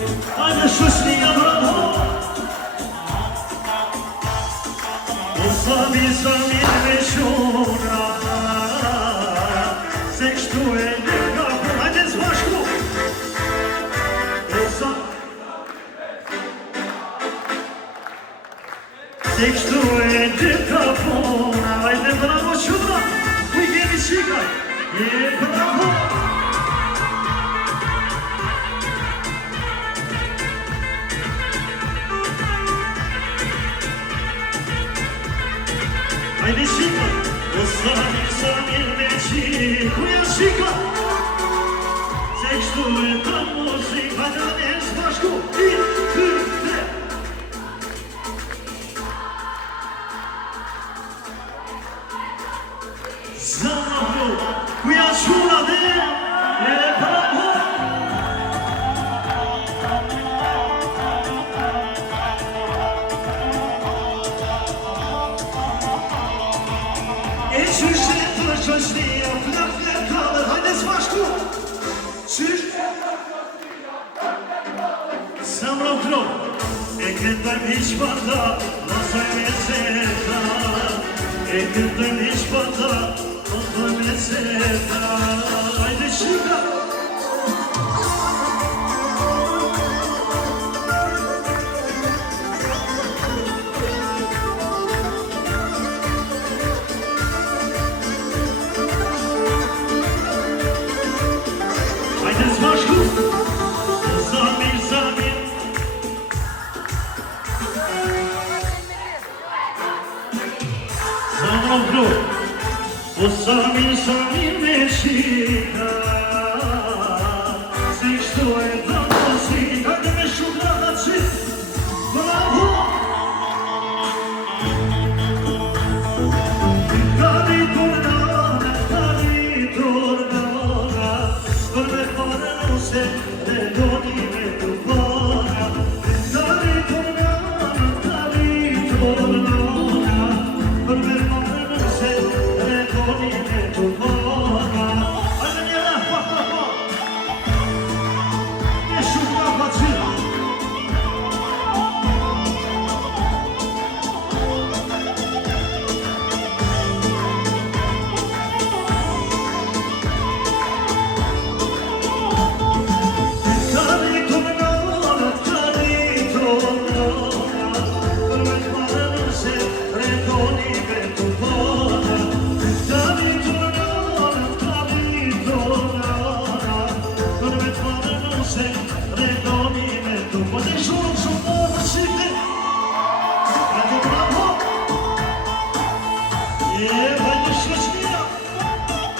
Hajde Shushnija, bravo! Sami me shona se kështu e një kapu, hajde zbashku! Se kështu e një kapu, hajde bravo qura, ku i kemi qikaj, bravo! Hajde shika, o Samir me qiku ja shika se kështu e ta muzik, hajde dhe e zbashku, 1, 2, 3 Zama bro, ku ja shura dhe bravo! E qështë e të qështia, flak kalër, hajde zbashku! Qështë? Samra kro, e këndajmë hiq banda, nosoj me zeta. E këndajmë hiq banda, nosoj me zeta. Hajde shika! O Samir me shika se kështu e ta muzik, hajde me shumë rada qit, bravo! Tani turnana, për me pare nuse, dhe doni me të para. Tani turnana, për me pare nuse, Hajde njëra, pa! E shumë ka pa qira! Kari turnana, për me t'pare nëse, redoni me t'u para. Redoni me t'u para. Dhe shumë morë qikte. Hajde bravo!